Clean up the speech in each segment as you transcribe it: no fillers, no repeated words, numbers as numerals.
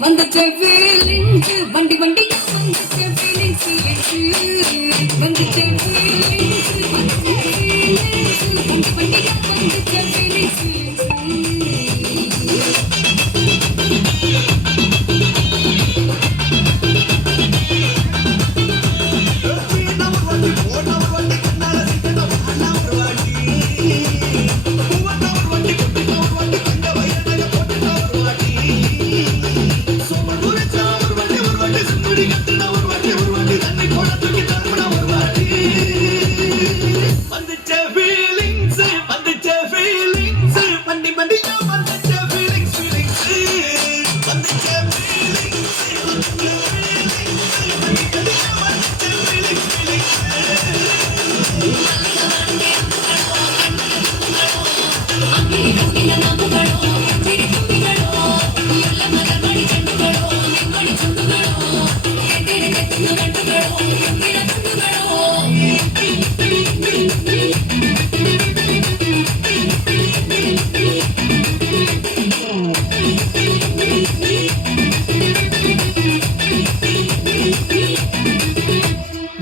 வந்துச்ச feelings வண்டி வண்டியா வந்துச்ச feelings வந்துச்ச feelings வண்டி வண்டியா வந்துச்ச feelings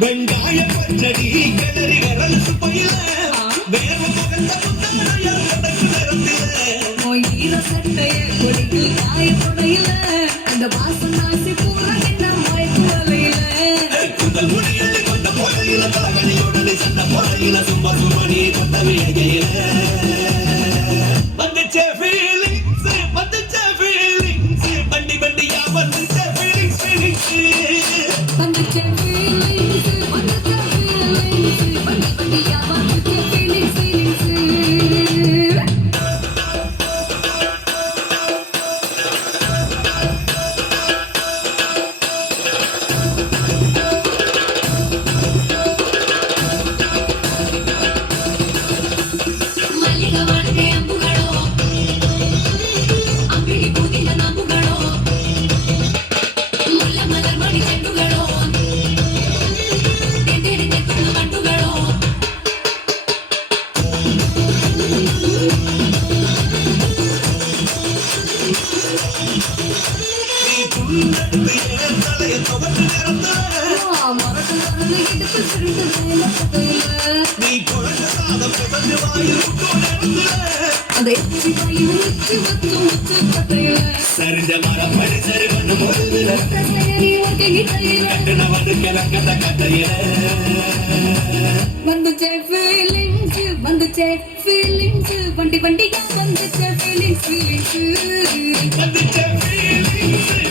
வெங்காய பச்சடி கிளறி வரலசு போயில வேற மகந்த முந்தானையா கடக்கு நிறத்தில ஈர சட்டைய கொடிக்கு காய கொடையில அந்த வாசம் நாசி பூரா என்ன மயக்கு வலையில குந்தல் முடியலை கொண்ட போடையில தலகணியோடனை சண்ட போடையில சும்மா சுமணி கொண்ட விளைகையில வந்துச்ச ஃபீலிங்ஸ் வண்டி வண்டியா வந்துச்ச ஃபீலிங்ஸ் வந்துச்ச feelings வந்துச்ச feelings வண்டி வண்டியா வந்துச்ச feelings சரிஞ்ச மரப்படி சரி பண்ண போதுல கட்டுன வடுக்கலங்கத கட்டையில வந்துச்சே feelings வண்டி வண்டியா வந்துச்சே feelings வந்துச்ச feelings